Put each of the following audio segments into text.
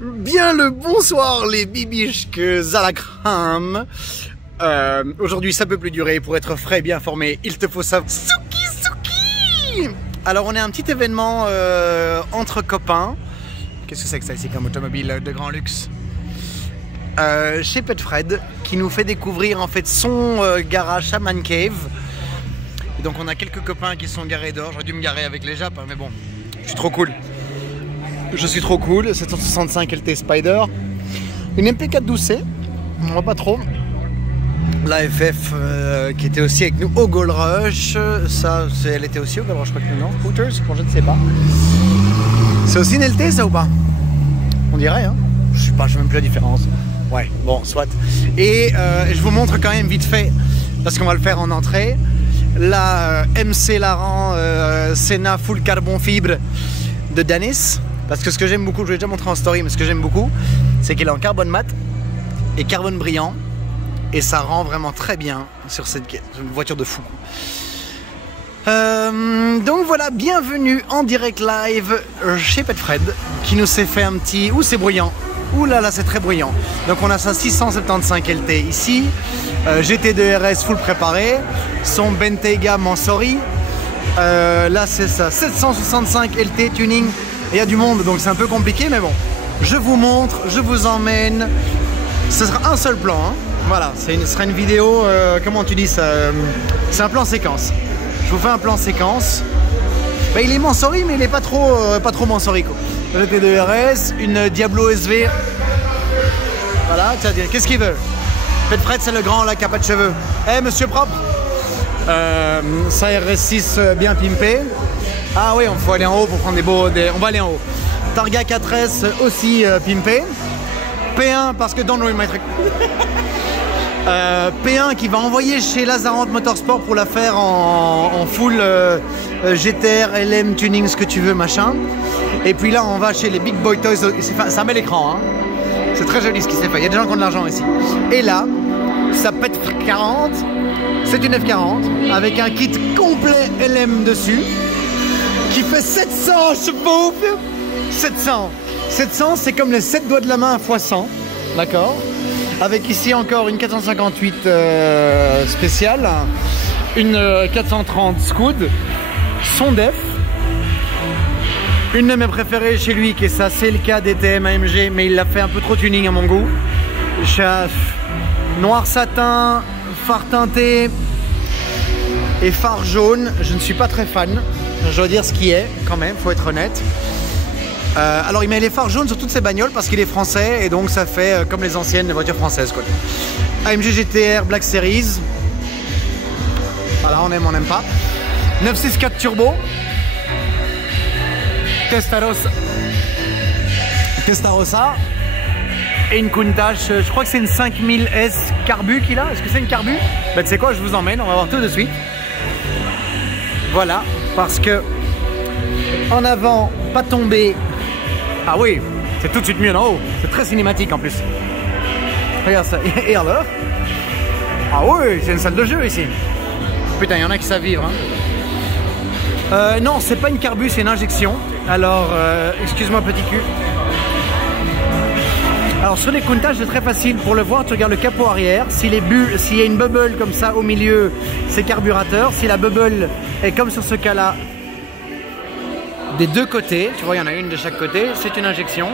Bien le bonsoir les bibichques à la crème. Aujourd'hui ça peut plus durer, pour être frais et bien informé, il te faut savoir. Souki. Alors on est à un petit événement entre copains. Qu'est-ce que c'est que ça ici comme automobile de grand luxe? Chez Pet Fred, qui nous fait découvrir en fait son garage, sa man cave. Et donc on a quelques copains qui sont garés dehors. J'aurais dû me garer avec les Japs, hein, mais bon, je suis trop cool. Je suis trop cool. 765 LT Spider, une MP4 12C, on voit pas trop. La FF qui était aussi avec nous au Gold Rush, ça, elle était aussi au Gold Rush, je crois que non. Hooters, bon, je ne sais pas. C'est aussi une LT ça ou pas? On dirait, hein. Je sais pas, je sais même plus la différence. Ouais, bon, soit. Et je vous montre quand même vite fait, parce qu'on va le faire en entrée, la MC Laran Senna Full Carbon Fibre de Danis. Parce que ce que j'aime beaucoup, je l'ai déjà montré en story, mais ce que j'aime beaucoup, c'est qu'elle est en carbone mat et carbone brillant. Et ça rend vraiment très bien sur cette voiture de fou. Donc voilà, bienvenue en direct live chez Pet Fred, qui nous s'est fait un petit... Ouh, c'est bruyant. Ouh là là, c'est très bruyant. Donc on a sa 675 LT ici, GT2 RS full préparé, son Bentayga Mansory. Là c'est ça, 765 LT tuning. Il y a du monde, donc c'est un peu compliqué, mais bon. Je vous montre, je vous emmène. Ce sera un seul plan, hein. Voilà, ce sera une vidéo, comment tu dis ça, c'est un plan séquence. Je vous fais un plan séquence. Bah, il est Mansory, mais il est pas trop Mansory, quoi. GT2 RS, une Diablo SV. Voilà, c'est-à-dire, qu'est-ce qu'il veut? Pet Fred, c'est le grand là qui a pas de cheveux. Eh, monsieur propre. Ça RS6 bien pimpé. Ah oui, on faut aller en haut pour prendre des beaux... On va aller en haut. Targa 4S aussi pimpé. P1 parce que don't know my truc. P1 qui va envoyer chez Lazarante Motorsport pour la faire en full GTR, LM, tuning, ce que tu veux, machin. Et puis là, on va chez les Big Boy Toys. C'est un bel écran, hein. C'est très joli ce qui s'est fait. Il y a des gens qui ont de l'argent ici. Et là, ça pète 40. C'est une F40 avec un kit complet LM dessus qui fait 700 chevaux. 700. 700, c'est comme les 7 doigts de la main x 100. D'accord? Avec ici encore une 458 spéciale, une 430 Scoot, son def, une de mes préférées chez lui qui est sa CLK DTM AMG, mais il l'a fait un peu trop tuning à mon goût. Noir satin, phare teinté et phare jaune. Je ne suis pas très fan, je dois dire ce qui est quand même, faut être honnête. Alors il met les phares jaunes sur toutes ses bagnoles parce qu'il est français et donc ça fait comme les anciennes voitures françaises, quoi. AMG GTR Black Series. Voilà, on aime, on n'aime pas. 964 turbo. Testarossa. Et une Countach, je crois que c'est une 5000S carbu qu'il a. Est-ce que c'est une carbu? Ben tu sais quoi, je vous emmène, on va voir tout de suite. Voilà, parce que en avant, pas tomber. Ah oui, c'est tout de suite mieux en haut. C'est très cinématique en plus. Regarde ça. Et alors? Ah oui, c'est une salle de jeu ici. Putain, il y en a qui savent vivre, hein. Non, c'est pas une carbu, c'est une injection. Alors, excuse-moi petit cul. Alors sur les Countach, c'est très facile. Pour le voir, tu regardes le capot arrière. S'il y a une bubble comme ça au milieu, c'est carburateur. Si la bubble est comme sur ce cas-là, des deux côtés, tu vois, il y en a une de chaque côté, c'est une injection.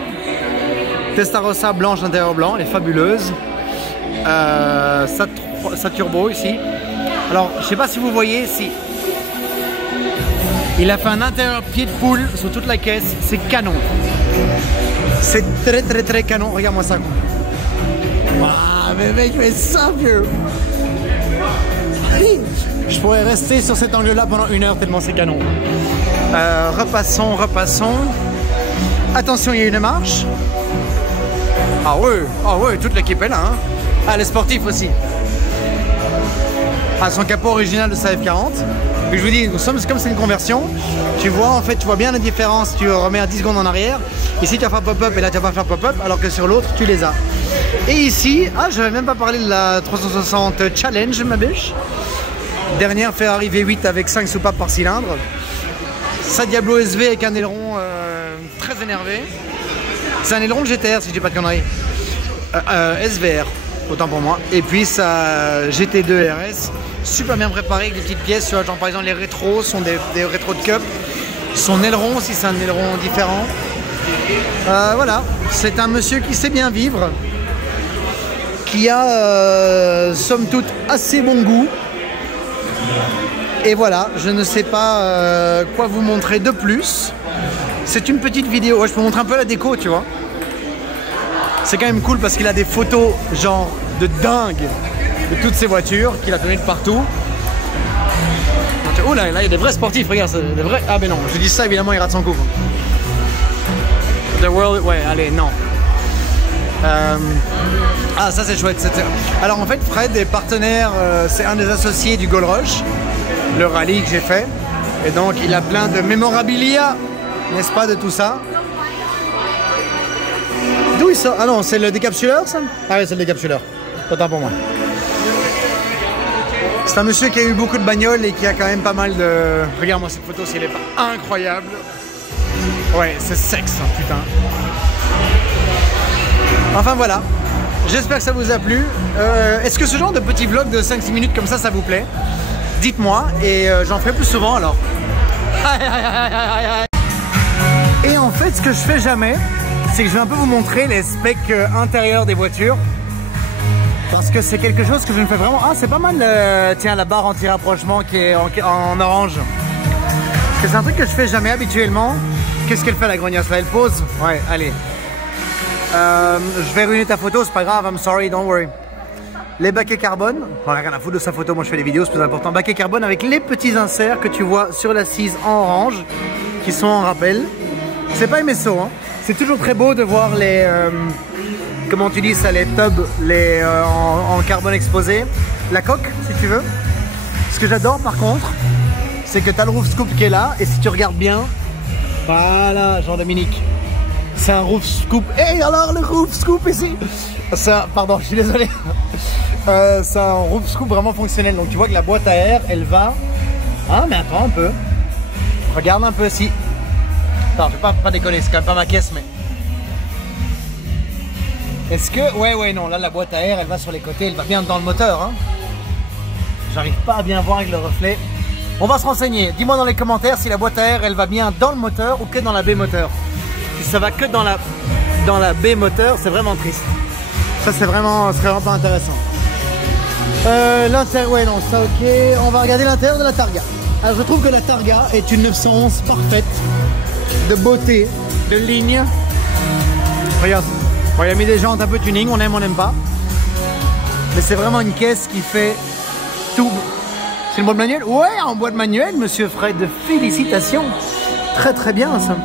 Testarossa blanche, intérieur blanc, elle est fabuleuse. Sa turbo ici. Alors, je sais pas si vous voyez, si il a fait un intérieur pied de poule sur toute la caisse, c'est canon. C'est très canon. Regarde-moi ça. Waouh, mais mec, mais ça, vieux. Je pourrais rester sur cet angle-là pendant 1 heure tellement c'est canon. Repassons. Attention, il y a une marche. Ah ouais, toute l'équipe est là, hein. Ah, les sportifs aussi. Ah, son capot original de sa F40. Puis je vous dis, comme c'est une conversion, tu vois bien la différence. Tu remets à 10 secondes en arrière. Ici, tu vas faire pop-up et là, tu vas pas faire pop-up, alors que sur l'autre, tu les as. Et ici, je n'avais même pas parlé de la 360 Challenge, ma biche. Dernière Ferrari V8 avec 5 soupapes par cylindre. Sa Diablo SV avec un aileron très énervé. C'est un aileron GTR si je dis pas de conneries. SVR, autant pour moi. Et puis ça GT2 RS, super bien préparé avec des petites pièces. Tu vois, genre par exemple les rétros sont des rétros de cup. Son aileron aussi, c'est un aileron différent. Voilà, c'est un monsieur qui sait bien vivre, qui a somme toute assez bon goût. Et voilà, je ne sais pas quoi vous montrer de plus. C'est une petite vidéo, ouais, je peux montrer un peu la déco, tu vois. C'est quand même cool parce qu'il a des photos genre de dingue de toutes ces voitures qu'il a données de partout. Oh là, là il y a des vrais sportifs, regarde, des vrais... Ah mais non, je dis ça évidemment il rate son coup. The World, ouais, allez, non. Ah ça c'est chouette. Alors en fait Fred est partenaire, c'est un des associés du Gold Rush, le rallye que j'ai fait. Et donc il a plein de mémorabilia, n'est-ce pas, de tout ça. D'où il sort? Ah non, c'est le décapsuleur ça? Ah oui, c'est le décapsuleur. Autant pour moi. C'est un monsieur qui a eu beaucoup de bagnoles et qui a quand même pas mal de... Regarde-moi cette photo si elle est pas incroyable. Ouais, c'est sexe, hein, putain. Enfin voilà. J'espère que ça vous a plu. Est-ce que ce genre de petit vlog de 5-6 minutes comme ça vous plaît? Dites-moi et j'en ferai plus souvent alors. Et en fait, ce que je fais jamais, c'est que je vais un peu vous montrer les specs intérieurs des voitures. Parce que c'est quelque chose que je ne fais vraiment... Ah, c'est pas mal, tiens, la barre anti-rapprochement qui est en orange. Parce que c'est un truc que je fais jamais habituellement. Qu'est-ce qu'elle fait la grognasse là? Elle pose? Ouais, allez. Je vais ruiner ta photo, c'est pas grave, I'm sorry, don't worry. Les baquets carbone, on a rien à foutre de sa photo, moi je fais des vidéos, c'est plus important. Baquets carbone avec les petits inserts que tu vois sur l'assise en orange, qui sont en rappel. C'est pas MSO, hein. C'est toujours très beau de voir les... comment tu dis ça, les tubs en carbone exposé. La coque, si tu veux. Ce que j'adore par contre, c'est que tu as le roof scoop qui est là, et si tu regardes bien, voilà, Jean-Dominique. C'est un roof scoop. Et alors le roof scoop ici, pardon, je suis désolé. C'est un roof scoop vraiment fonctionnel. Donc tu vois que la boîte à air, elle va... Ah mais attends un peu. Regarde un peu si... Attends, je vais pas déconner, c'est quand même pas ma caisse, mais... Est-ce que... Ouais, non, là la boîte à air, elle va sur les côtés, elle va bien dans le moteur. Hein. J'arrive pas à bien voir avec le reflet. On va se renseigner. Dis-moi dans les commentaires si la boîte à air, elle va bien dans le moteur ou que dans la baie moteur. Si ça va que dans la baie moteur, c'est vraiment triste. Ça, c'est vraiment pas intéressant. L'intérieur, ouais, non, ça, ok. On va regarder l'intérieur de la Targa. Alors, je trouve que la Targa est une 911 parfaite, de beauté, de ligne. Regarde, bon, il a mis des jantes un peu tuning, on aime, on n'aime pas. Mais c'est vraiment une caisse qui fait tout. C'est une boîte manuelle? Ouais, en boîte manuelle, monsieur Fred, félicitations. Très très bien ça.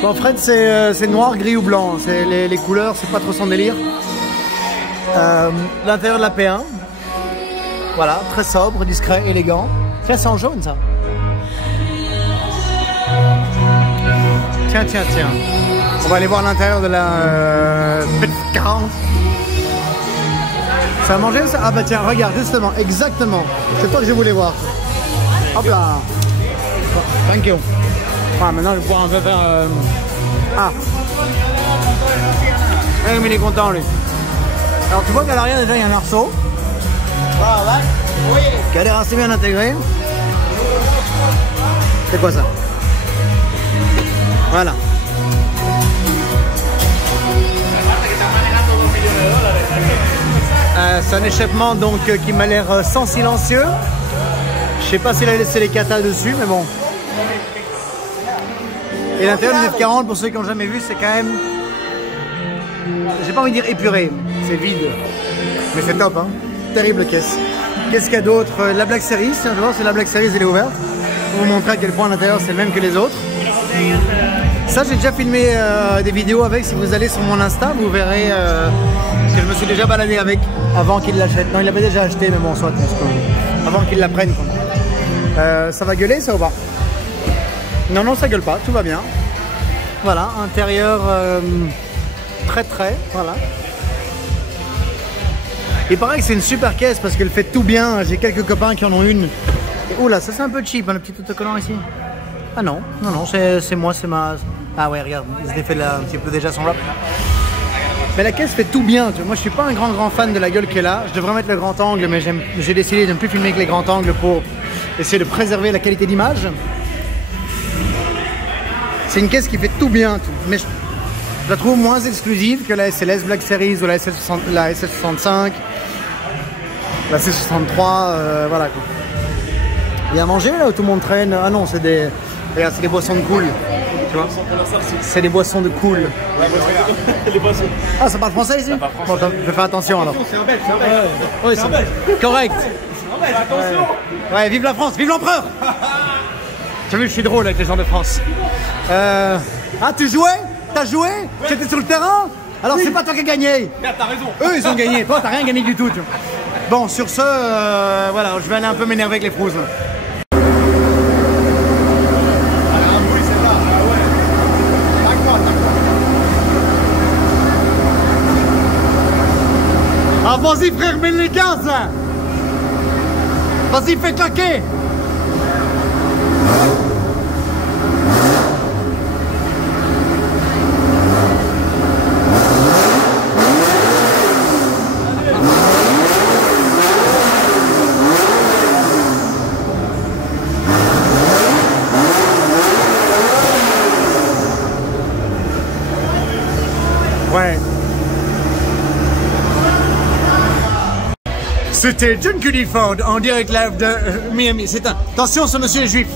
Bon, Fred, c'est noir, gris ou blanc. Les couleurs, c'est pas trop son délire. L'intérieur de la P1. Voilà, très sobre, discret, élégant. Tiens, c'est en jaune ça. Tiens. On va aller voir l'intérieur de la P40. Ça a mangé ça? Ah bah tiens, regarde, justement, exactement. C'est toi que je voulais voir. Hop là. Thank you. Ah, maintenant je vais pouvoir un peu faire... Ah. Mais il est content lui. Alors tu vois qu'à l'arrière déjà il y a un arceau. Qui a l'air assez bien intégré. C'est quoi ça? Voilà. C'est un échappement donc qui m'a l'air sans silencieux. Je sais pas s'il a laissé les katas dessus, mais bon. Et l'intérieur du F40, pour ceux qui n'ont jamais vu, c'est quand même... J'ai pas envie de dire épuré, c'est vide. Mais c'est top, hein. Terrible caisse. Qu'est-ce qu'il y a d'autre? La Black Series, tiens, je vois, c'est la Black Series, elle est ouverte. Pour vous montrer à quel point l'intérieur c'est le même que les autres. Ça, j'ai déjà filmé des vidéos avec. Si vous allez sur mon Insta, vous verrez que je me suis déjà baladé avec avant qu'il l'achète. Non, il l'avait déjà acheté, mais bon, soit avant qu'il la prenne. Ça va gueuler, ça ou pas? Non, ça gueule pas, tout va bien. Voilà, intérieur très, voilà. Il paraît que c'est une super caisse parce qu'elle fait tout bien. J'ai quelques copains qui en ont une. Oula, ça c'est un peu cheap, hein, le petit autocollant ici. Ah non, c'est moi, c'est ma... Ah ouais, regarde, il s'était fait là un petit peu déjà son rap. Mais la caisse fait tout bien, tu vois. Moi je suis pas un grand fan de la gueule qu'elle a. Je devrais mettre le grand angle, mais j'ai décidé de ne plus filmer avec les grands angles pour essayer de préserver la qualité d'image. C'est une caisse qui fait tout bien, tout. Mais je la trouve moins exclusive que la SLS Black Series ou la SS65, la C63, voilà quoi. Il y a à manger là où tout le monde traîne. Ah non, c'est des... Regarde, c'est des boissons de cool. Tu vois, c'est des boissons de cool. Les boissons. Ah, ça parle français ici? Bon, je vais faire attention alors. C'est un Belge, c'est un Belge. Oui, c'est un Belge. Correct. C'est un Belge, attention. Ouais, vive la France, vive l'empereur. Tu as vu, je suis drôle avec les gens de France. Ah, tu jouais? T'as joué? J'étais sur le terrain? Alors oui. C'est pas toi qui as gagné. Merde, t'as raison. Eux, ils ont gagné. Toi, t'as rien gagné du tout. Tu vois. Bon, sur ce, voilà, je vais aller un peu m'énerver avec les frouzes. Ah, vas-y frère, mets les gaz là. Vas-y, fais claquer. Ouais. C'était John Culliford en direct live de Miami. Attention, ce monsieur est juif.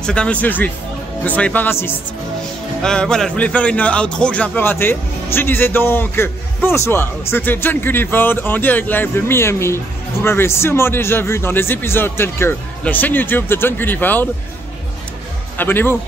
C'est un monsieur juif. Ne soyez pas raciste. Voilà, je voulais faire une outro que j'ai un peu ratée. Je disais donc bonsoir. C'était John Culliford en direct live de Miami. Vous m'avez sûrement déjà vu dans des épisodes tels que la chaîne YouTube de John Culliford. Abonnez-vous.